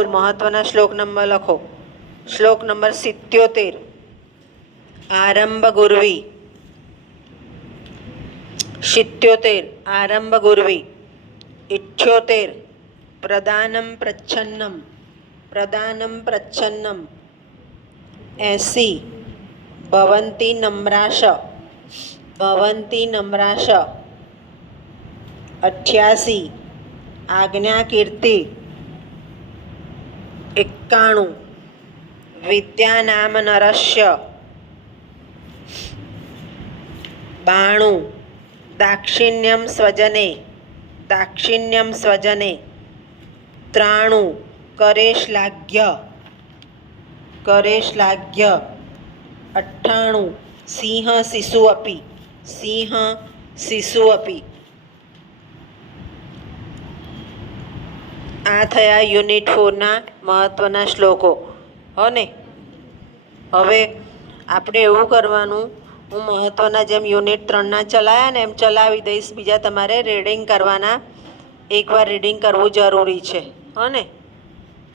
4 મહત્વના શ્લોક નંબર લખો. શ્લોક નંબર 77 આરંભ ગુર્વી. 77 આરંભ ગુર્વી. 78 પ્રદાનમ પ્રચ્છન્નમ. પ્રદાનમ પ્રચ્છન્નમ. 80 ભવંતી નમ્રાશ. ભવંતી નમ્રાશ. 88 આજ્ઞા કીર્તિ. 91 વિદ્યાનામ નરસ્ય. 92 દાક્ષિણ્યમ સ્વજને. દાક્ષિણ્યમ સ્વજને. 93 કરેશ્લાઘ્ય. કરેશ્લાઘ્ય. 98 સિંહ શિશુ અપી. સિંહ શિશુ અપી. આ થયા યુનિટ 4ના મહત્વના શ્લોકો. હો ને? હવે આપણે એવું કરવાનું, હું મહત્વના જેમ યુનિટ 3ના ચલાવ્યા ને એમ ચલાવી દઈશ. બીજા તમારે રીડિંગ કરવાના. એકવાર રીડિંગ કરવું જરૂરી છે. હો ને?